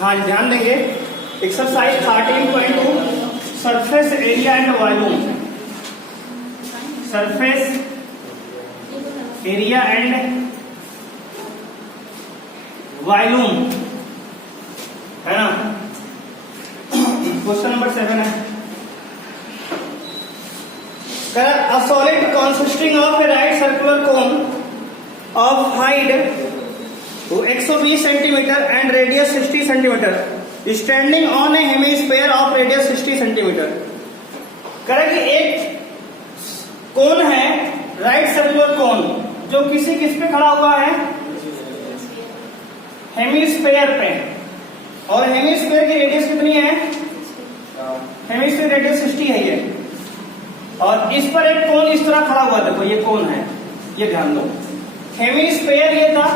हाँ ध्यान देंगे। Exercise 13.2 surface area and volume. Surface area and volume है ना। क्वेश्चन नंबर 7 है। A solid consisting of a right circular cone of height 120 cm and radius 60 cm standing on a hemisphere of radius 60 cm। करें कि एक कोन है, right circular cone, जो किस पे खड़ा हुआ है, हेमिस्फेयर पे। और हेमिस्फेयर की रेडियस कितनी है? हेमिस्फेयर रेडियस 60 है ये। और इस पर एक कोन इस तरह खड़ा हुआ, देखो ये कोन है, ये ध्यान दो। हेमिस्फेयर ये था,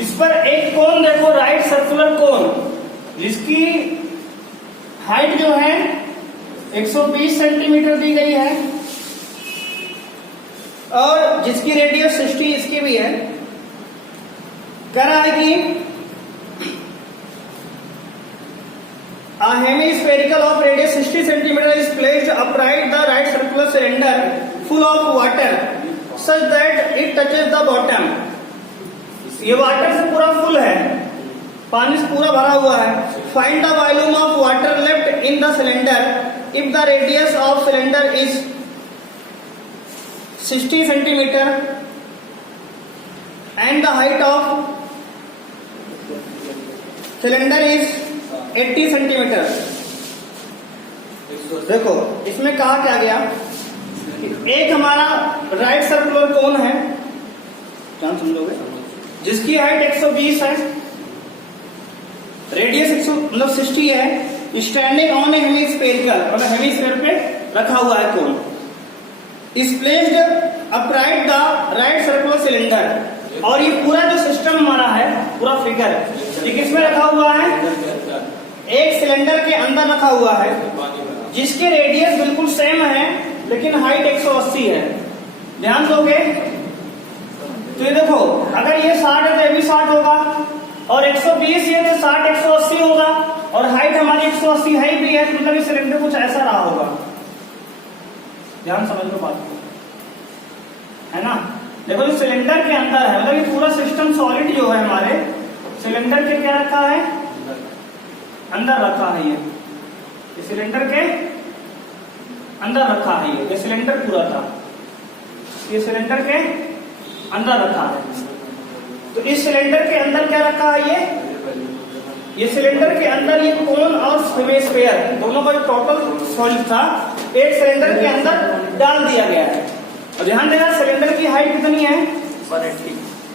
इस पर एक कोन देखो, राइट सर्कुलर कोन, जिसकी हाइट जो है 120 सेंटीमीटर दी गई है और जिसकी रेडियस 60 इसकी भी है। कह रहा है कि a hemispherical of radius 60 cm is placed upright the right circular cylinder full of water such that it touches the bottom। ये वाटर से पूरा फुल है, पानी से पूरा भरा हुआ है। Find the volume of water left in the cylinder if the radius of cylinder is 60 centimetre and the height of cylinder is 80 centimetre. देखो इसमें कहा क्या गया, एक हमारा राइट सर्कुलर कोन है, क्या समझोगे, जिसकी हाइट 120 है, रेडियस मतलब 60 है, स्टैंडिंग ऑन ए हेमिस्फेरिकल, मतलब हेमिस्फेयर पे रखा हुआ है cone. Is placed upright the right circular cylinder. और ये पूरा जो सिस्टम हमारा है, पूरा फिगर, ये किसमें रखा हुआ है? एक सिलेंडर के अंदर रखा हुआ है, जिसके रेडियस बिल्कुल सेम है लेकिन हाइट 180 है। ध्यान दोगे तो ये देखो, अगर ये 60 है तो ये भी 60 होगा, और 120 ये तो 60 180 होगा, और हाइट हमारी 180 हाइट भी है, तो मतलब ये सिलेंडर कुछ ऐसा रहा होगा। ध्यान समझ लो बात है ना। देखो जो सिलेंडर के अंदर है, मतलब ये पूरा सिस्टम सॉलिड जो है हमारे सिलेंडर के क्या रखा है, अंदर रखा है। ये सिलेंडर के अंदर रखा है, ये सिलेंडर पूरा था, ये सिलेंडर के अंदर रखा है। तो इस सिलेंडर के अंदर क्या रखा है, ये सिलेंडर के अंदर ये कोन और हेमिस्फेयर दोनों का टोटल सॉलिड था, एक सिलेंडर के अंदर डाल दिया गया है। और ध्यान देना सिलेंडर की हाइट कितनी है,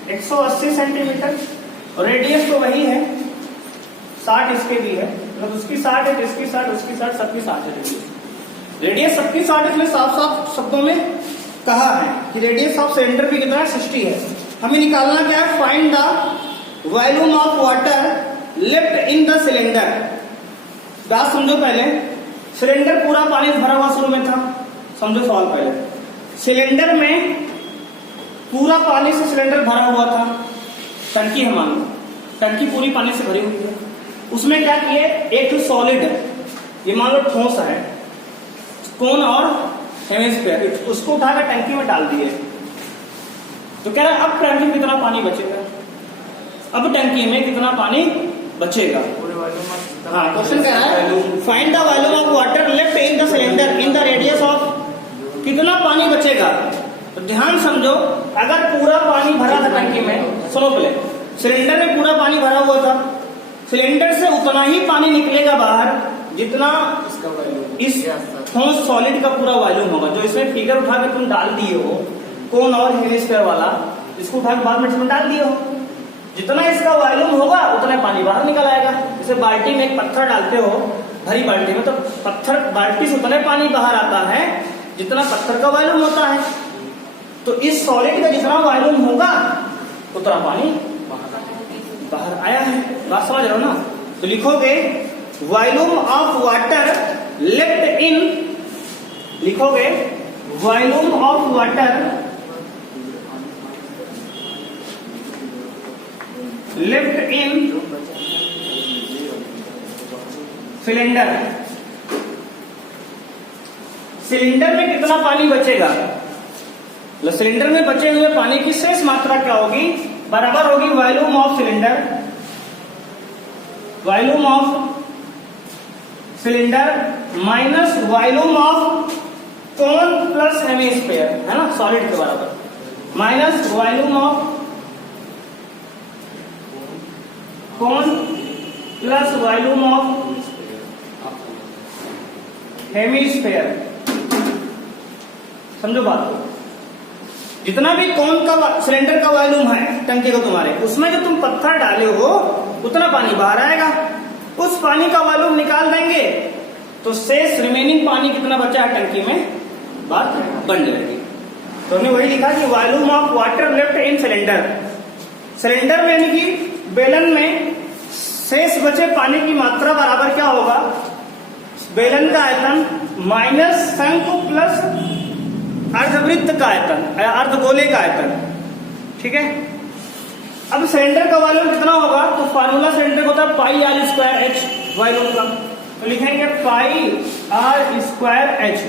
180 सेंटीमीटर, और रेडियस तो वही है, 60 इसके भी है, मतलब उसकी 60 है, इसकी 60, उसकी 60, सबकी 60 है। रेडियस सबकी 60, इसलिए साफ साफ शब्दों में कहा है कि रेडियस ऑफ सिलेंडर भी कितना है, 60 है। हमें निकालना क्या है, find the volume of water left in the cylinder. बात समझो पहले, सिलेंडर पूरा पानी से भरा हुआ शुरू में था, समझो सवाल पहले। सिलेंडर में पूरा पानी से सिलेंडर भरा हुआ था, टंकी है, मान लो टंकी पूरी पानी से भरी हुई है। उसमें क्या किए, एक सॉलिड, ये मान लो ठोस है, कोन और हेमिस्फेयर, उसको उठाकर टंकी में डाल दिए। तो कह रहा है अब टंकी में कितना पानी बचेगा, अब टंकी में कितना पानी बचेगा। हाँ, क्वेश्चन कह रहा है find the volume of water left in the cylinder in the radius of, कितना पानी बचेगा। तो ध्यान समझो, अगर पूरा पानी भरा था टंकी में, सुनो पहले, सिलेंडर में पूरा पानी भरा हुआ था, सिलेंडर से उतना ही पानी निकलेगा बाहर जितना इस ठोस सॉलिड का पूरा वॉल्यूम होगा। जो इसमें फिगर उठाकर तुम डाल दिए हो, कोन और हेमिस्फेयर वाला, इसको उठाकर बाद में इसमें डाल दिए हो, जितना इसका वॉल्यूम होगा उतना पानी बाहर निकल आएगा। जैसे बाल्टी में एक पत्थर डालते हो, भरी बाल्टी में, तो पत्थर बाल्टी से उतना पानी बाहर आता है जितना पत्थर का वॉल्यूम होता है। तो इस सॉलिड का जितना वॉल्यूम होगा उतना पानी बाहर आया है। बात समझ रहे हो ना। तो लिखोगे volume of water left in, लिखोगे volume of water left in cylinder, cylinder में कितना पानी बचेगा, सिलेंडर में बचे हुए पानी की शेष मात्रा क्या होगी, बराबर होगी volume of cylinder, volume of cylinder minus volume of cone plus hemisphere, है ना, सॉलिड के बराबर, minus volume of cone plus volume of hemisphere. समझो बात को, जितना भी कोन का सिलेंडर का वॉल्यूम है टंकी को तुम्हारे, उसमें जो तुम पत्थर डाले हो उतना पानी बाहर आएगा, उस पानी का वॉल्यूम निकाल देंगे तो शेष रिमेनिंग पानी कितना बचा है टंकी में, बात बन जाएगी। तो हमने वही लिखा कि volume of water left in cylinder, cylinder में यानी कि बेलन में शेष बचे पानी की मात्रा बराबर क्या होगा, बेलन का आयतन माइनस शंकु प्लस अर्धवृत्त का आयतन, अर्धगोले का आयतन, ठीक है। अब सिलेंडर का वॉल्यूम कितना होगा, तो फार्मूला सिलेंडर का होता है पाई आर स्क्वायर एच वॉल्यूम का, तो लिखेंगे पाई आर स्क्वायर एच।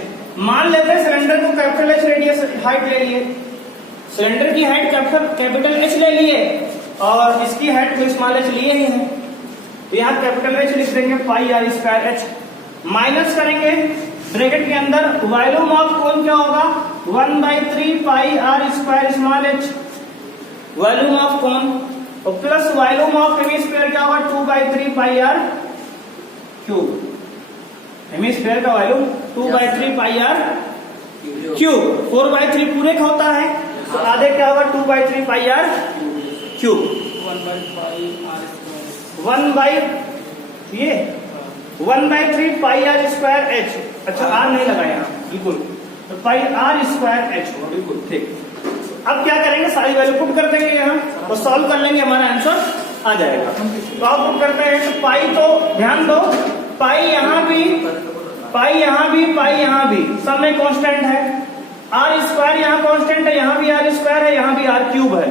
मान लेते हैं सिलेंडर को कैपिटल एच रेडियस हाइट ले लिए, सिलेंडर की हाइट कैपिटल एच ले लिए और इसकी हाइट को स्मॉल एच लिए ही है, तो यहाँ कैपिटल एच लिख देंगे pi R square H, minus करेंगे ब्रैकेट के अंदर वॉल्यूम ऑफ कोन क्या होगा 1/3 pi R square small H volume of cone, और प्लस वॉल्यूम ऑफ हेमिस्फीयर क्या होगा 2/3 पाई आर क्यूब, हेमिस्फीयर का वॉल्यूम 2/3 पाई आर क्यूब, 4/3 पूरे का होता है तो आधे क्या होगा 2/3 pi R cube, 1/3 pi R square H, अच्छा आर नहीं लगा यहाँ बिल्कुल, तो पाई आर स्क्वायर एच होगा बिल्कुल ठीक। अब क्या करेंगे, सारी वैल्यू पुट कर देंगे यहाँ और सॉल्व कर लेंगे, हमारा आंसर आ जाएगा। तो आप पुट करते हैं, तो पाई तो ध्यान दो, पाई यहाँ भी, पाई यहाँ भी, पाई यहाँ भी, सब में कांस्टेंट है, आर स्क्वायर यहाँ कांस्टेंट है, यहाँ भी आर स्क्वायर है, यहाँ भी आर क्यूब है,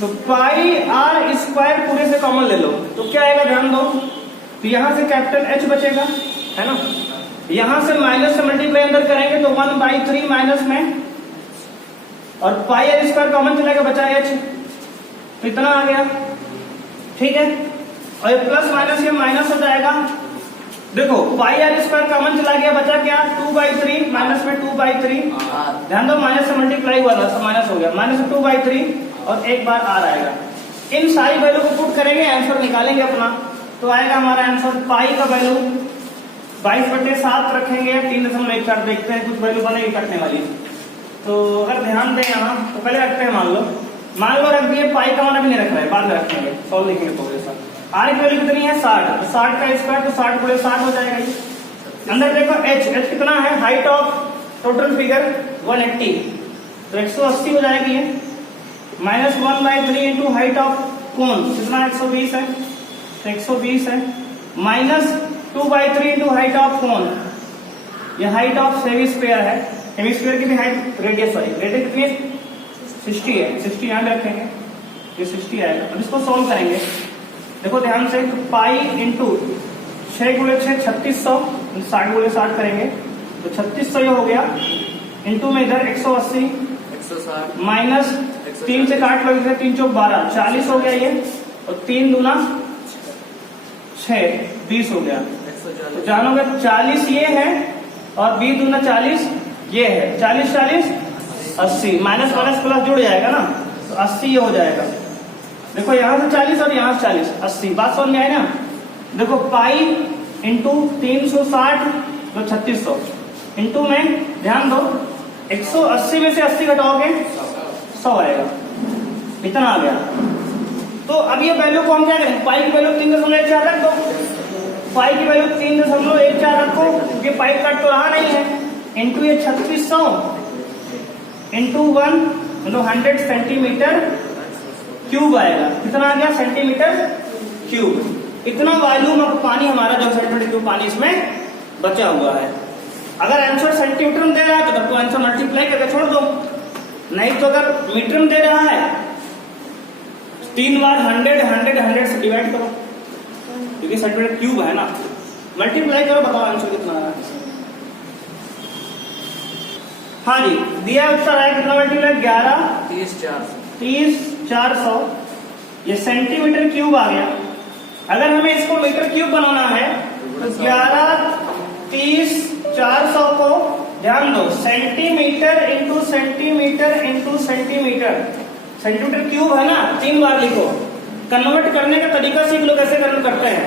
तो पाई आर स्क्वायर पूरे से कॉमन ले लो तो क्या आएगा, ध्यान दो, तो यहां से कैपिटल एच बचेगा, है ना, यहां से माइनस से मल्टीप्लाई अंदर करेंगे तो 1/3 माइनस में, और पाई आर स्क्वायर कॉमन चलेगा, बचा एच, तो इतना आ गया, ठीक है। और ये प्लस माइनस ये माइनस हो जाएगा, देखो पाई आर स्क्वायर कॉमन चला गया, बचा क्या 2/3 माइनस में 2/3, ध्यान दो माइनस से मल्टीप्लाई हुआ था, माइनस हो गया, माइनस 2/3 और एक बार आर आएगा। इन सारी वैल्यू को पुट करेंगे, आंसर निकालेंगे अपना, तो आएगा हमारा आंसर पाई का वैल्यू 22/7 रखेंगे, 3.14 देखते हैं कुछ वैल्यू बनेगी कटने वाली। तो अगर ध्यान दें यहाँ तो पहले रखते हैं, मान लो रख दिए, पाई का मान अभी नहीं रख रहे, बाद में रखेंगे, सॉल्व लिखेंगे तो जैसा। आर की वैल्यू कितनी है 60, तो 60 का स्क्वायर तो 60 × 60 हो जाएगा ये। अंदर देखो एच कितना है, हाइट ऑफ टोटल फिगर 180, तो 180 हो जाएगी ये, minus 1/3 into height of cone कितना 120 है, 120 है, minus 2/3 into height of cone, ये हाइट ऑफ हेमिस्फीयर है, हेमिस्फीयर की भी हाइट रेडियस सॉरी रेडियस कितनी है 60 है, 60 यहाँ पे रखेंगे, ये 60 आएगा। अब इसको सॉल्व करेंगे, देखो ध्यान से, पाई इंटू 6 × 6 3600, 60 × 60 करेंगे तो 3600 ये हो गया, इंटू में इधर 180 माइनस 3 से काट लो, इधर 3 × 12 40 हो गया ये, और 3 दूना 6 20 हो गया, तो जानोगे 40 ये है और 20 दूना 40 ये है, 40 40 80, माइनस माइनस प्लस जुड़ जाएगा ना, तो 80 ये हो जाएगा। देखो यहाँ से 40 और यहाँ से 40 80, बात समझ में आई ना। देखो पाई इंटू 360 तो 3600 इंटू में ध्यान दो 180 में से 80 घटाओगे 100 आएगा, इतना आ गया। तो अब ये वैल्यू को हम क्या करें, पाई की वैल्यू 3.14 रख दो, पाई की वैल्यू 3.14 रखो, क्योंकि पाई कट तो रहा नहीं है, इंटू ये 3600 इंटू 1 मतलब 100 सेंटीमीटर क्यूब आएगा, कितना आ गया सेंटीमीटर क्यूब। इतना वॉल्यूम ऑफ पानी हमारा जो सेंटीमीटर क्यूब पानी इसमें बचा हुआ है। अगर आंसर सेंटीमीटर में दे रहा है तो तब तो आंसर मल्टीप्लाई करके छोड़ दो, नहीं तो अगर मीटर में दे रहा है 3 बार 100 100 100 से डिवाइड करो, क्योंकि सेंटीमीटर क्यूब है ना, मल्टीप्लाई करो, बताओ आंसर कितना आया। हाँ जी, दिया उत्तर आया कितना मल्टीप्लाई 11 30 400, ये सेंटीमीटर क्यूब आ गया। अगर हमें इसको मीटर क्यूब बनाना है तो 11 30 400 को ध्यान दो centimetre into centimetre into centimetre, centimetre cube है ना, 3 बार लिखो। कन्वर्ट करने का तरीका सीख लो कैसे कन्वर्ट करते हैं।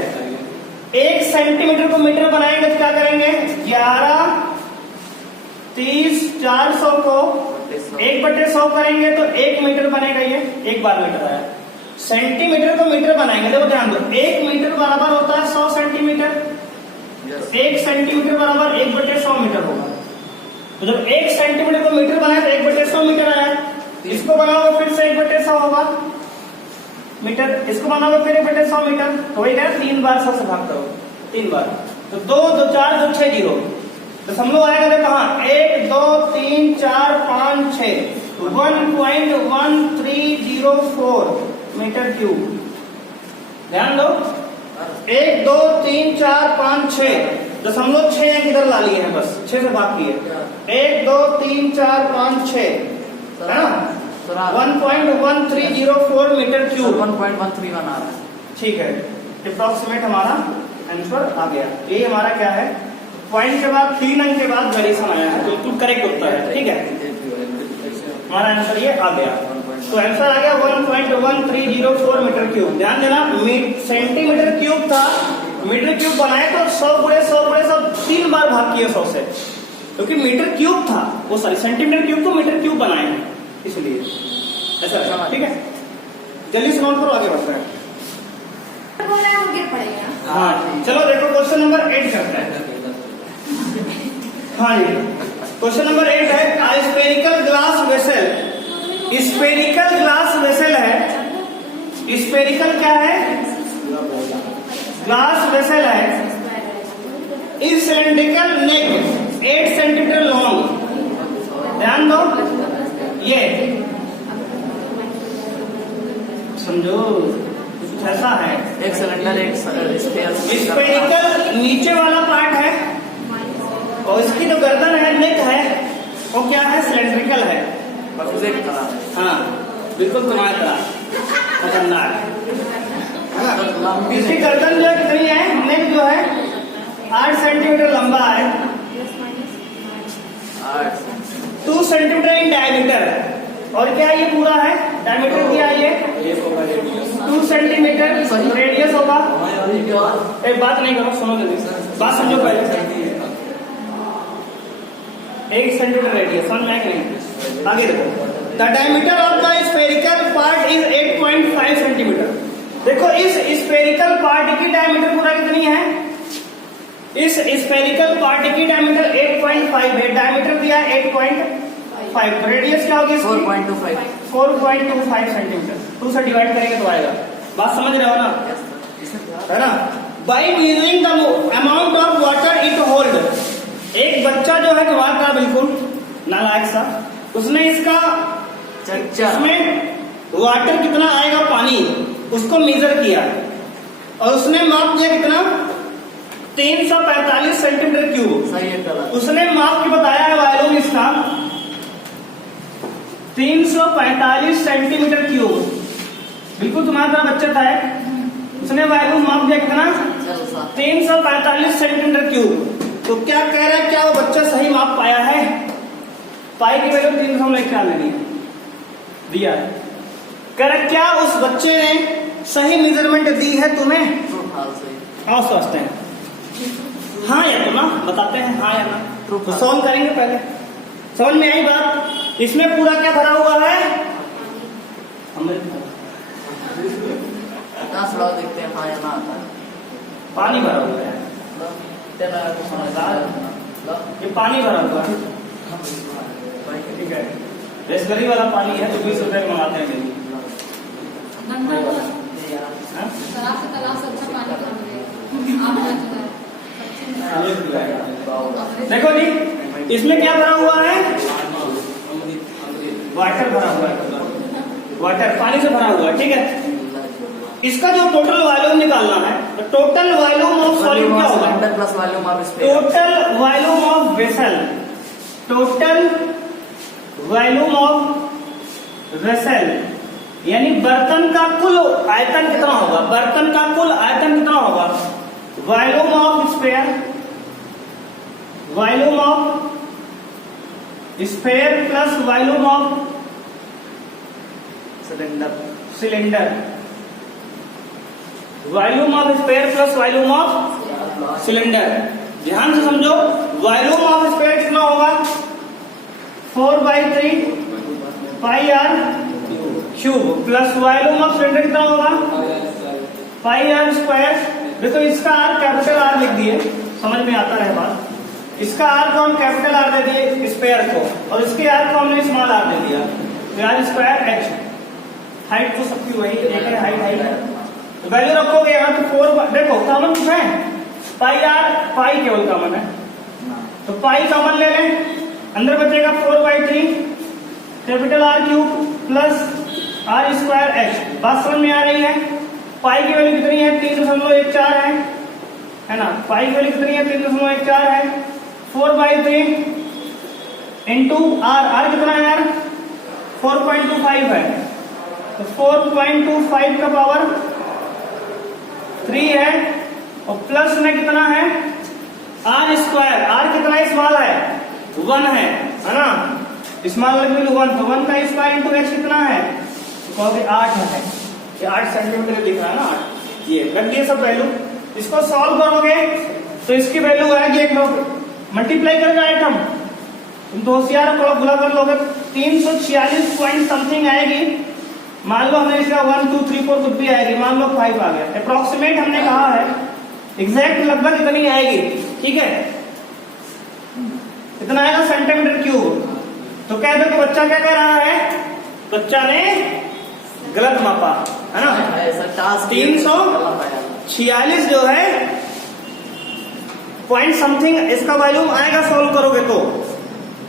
1 सेंटीमीटर को मीटर बनाएंगे तो क्या करेंगे, 11 30 400 को 1/100 करेंगे तो 1 मीटर बनेगा, ये 1 बार मीटर आया। सेंटीमीटर को मीटर बनाएंगे, देखो ध्यान दो, 1 मीटर बराबर होता है 100 सेंटीमीटर, 1 सेंटीमीटर बराबर 1/100 मीटर होगा। तो जब 1 सेंटीमीटर को मीटर बनाए तो 1/100 मीटर आया। इसको बनाओ फिर से 1/100 होगा मीटर, इसको बनाओ फिर 1/100 मीटर, तो वही कह 3 बार 100 से भाग करो, 3 बार, तो 2 2 4 2 6 0, दशमलव आएगा कहाँ, 1 2 3 4 5 6, 1.1304 मीटर क्यूब। ध्यान दो, 1 2 3 4 5 6, दशमलव 6 किधर ला लिए हैं, बस 6 से भाग किए, 1 2 3 4 5 6 है ना, 1.1304 मीटर क्यूब, 1.131 आ रहा है। ठीक है, अप्रोक्सीमेट हमारा आंसर आ गया। ये हमारा क्या है, पॉइंट के बाद 3 अंक के बाद वेरिएशन आया है, बिल्कुल करेक्ट उत्तर है। ठीक है, हमारा आंसर ये आ गया, तो आंसर आ गया 1.1304 मीटर क्यूब। ध्यान देना, सेंटीमीटर क्यूब था, मीटर क्यूब बनाए तो 100 गुणे 100 गुणे 100 3 बार भाग किया 100 से, क्योंकि मीटर क्यूब था वो, सॉरी सेंटीमीटर क्यूब को मीटर क्यूब बनाए हैं इसलिए ऐसा। ठीक है, जल्दी से नोट करो, आगे बढ़ते हैं। हाँ चलो देखो क्वेश्चन नंबर 8 करते हैं। हाँ जी, क्वेश्चन नंबर 8 है, spherical glass vessel, spherical glass vessel है, स्फेरिकल क्या है, ग्लास वेसल है, इस सिलेंड्रिकल नेक 8 सेंटीमीटर लॉन्ग। ध्यान दो, ये समझो कुछ ऐसा है, एक सिलेंडर एक स्फेरिकल नीचे वाला पार्ट है और इसकी जो गर्दन है, नेक है, वो क्या है, सिलेंड्रिकल है। हाँ बिल्कुल तुम्हारी तरह खतरनाक। इसकी गर्दन जो कितनी है, नेक जो है 8 सेंटीमीटर लंबा है, 2 सेंटीमीटर इन डायमीटर, और क्या ये पूरा है, डायमीटर क्या है ये 2 सेंटीमीटर रेडियस होगा। एक बात नहीं करो, सुनो जल्दी, बात समझो पहले। 1 सेंटीमीटर रेडियस समझ में नहीं, आगे देखो, the diameter of the spherical part is 8.5 centimetre. देखो इस स्फेरिकल पार्ट की डायमीटर पूरा कितनी है, इस स्फेरिकल पार्ट की डायमीटर 8.5 है, डायमीटर दिया 8.5, रेडियस क्या होगी, 4.25 सेंटीमीटर। 2 से डिवाइड करेंगे तो आएगा, बात समझ रहे हो ना, है ना। By measuring the amount of water it hold, एक बच्चा जो है तुम्हारा था बिल्कुल नालायक सा, उसने इसका इसमें वाटर कितना आएगा पानी, उसको मेजर किया और उसने माप दिया कितना, 345 सेंटीमीटर क्यूब। उसने माप के बताया है वॉल्यूम इसका 345 सेंटीमीटर क्यूब, बिल्कुल तुम्हारा बच्चा था, उसने वॉल्यूम माप दिया कितना, 345 सेंटीमीटर क्यूब। तो क्या कह रहा है, क्या वो बच्चा सही माप पाया है, पाई की वैल्यू 3.4 दिया है, कह रहा क्या उस बच्चे ने सही मेजरमेंट दी है तुम्हें, आओ सोचते हैं, हाँ या तो ना, बताते हैं हाँ या ना, तो सॉल्व करेंगे पहले, समझ में आई बात। इसमें पूरा क्या भरा हुआ है, देखते हैं हाँ या ना आता है, पानी भरा हुआ है, ये पानी भरा हुआ है, ठीक है, रेसगरी वाला पानी है, तो 20 रुपए मंगाते हैं डेली। देखो जी, इसमें क्या भरा हुआ है, वाटर भरा हुआ है, वाटर पानी से भरा हुआ है, ठीक है। इसका जो टोटल वॉल्यूम निकालना है, तो टोटल वॉल्यूम ऑफ वॉल्यूम क्या होगा? Cylinder plus volume of sphere. Total volume of vessel, total volume of vessel यानी बर्तन का कुल आयतन कितना होगा, बर्तन का कुल आयतन कितना होगा, volume of sphere, volume of sphere plus volume of cylinder. Cylinder, volume of sphere plus volume of cylinder. ध्यान से समझो, वॉल्यूम ऑफ स्फीयर कितना होगा, 4/3 pi R cube plus volume of cylinder कितना होगा, पाई आर स्क्वायर। देखो इसका आर कैपिटल आर लिख दिए, समझ में आता है बात। इसका आर को हम कैपिटल आर दे दिए स्क्वायर को, और इसके आर को हमने स्मॉल आर दे दिया, तो आर स्क्वायर एच। हाइट तो सबकी वही है, हाइट वैल्यू रखोगे यहाँ तो 4, देखो कॉमन कुछ है, पाई आर, पाई केवल कॉमन है, तो पाई कॉमन ले लें, अंदर बचेगा 4/3 capital R cube plus R square H. बात समझ में आ रही है? पाई की वैल्यू कितनी है, 3.14 है ना, पाई की वैल्यू कितनी है, 3.14 है। 4/3 इंटू आर, आर कितना है यार, 4.25 है, तो 4.25 का पावर 3 है, और प्लस में कितना है, आर स्क्वायर, आर कितना स्मॉल है, 1 है ना, स्मॉल वैल्यू 1, तो 1 का स्क्वायर इंटू एक्स कितना है, तो कहोगे 8 है, ये 8 सेंटीमीटर दिख रहा है ना, 8। ये रख दिए सब वैल्यू। इसको सॉल्व करोगे तो इसकी वैल्यू आएगी, एक लोग मल्टीप्लाई करेगा आइटम, तुम तो होशियार गुला कर लोगे, 346 पॉइंट समथिंग आएगी। मान लो हमने इसका 1 2 3 4 कुछ भी आएगी, मान लो 5 आ गया, अप्रोक्सीमेट हमने कहा है, एग्जैक्ट लगभग इतनी आएगी, ठीक है, इतना आएगा सेंटीमीटर क्यूब। तो कह दो कि बच्चा क्या कह रहा है, बच्चा ने गलत मापा है ना, 346 जो है पॉइंट समथिंग इसका वॉल्यूम आएगा सॉल्व करोगे तो,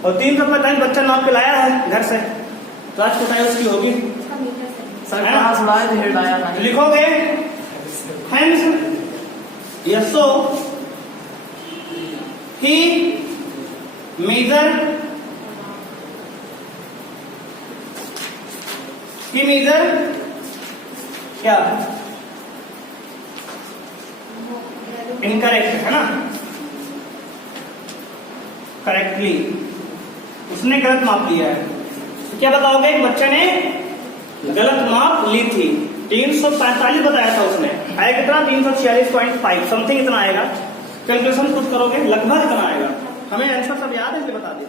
और 345 बच्चा नाप के लाया है घर से, तो आज कुटाई उसकी होगी। सर क्लास उड़ाए थे, हिड़ाया नहीं। लिखोगे हेंस यशो ही मेजर क्या इनकरेक्ट है ना, करेक्टली उसने गलत माप लिया है। तो क्या बताओगे, बच्चे ने गलत माप ली थी, 345 बताया था उसने, आएगा कितना, 346.5 समथिंग इतना आएगा। कैलकुलेशन खुद करोगे, लगभग इतना आएगा। हमें आंसर सब याद है, बता दे।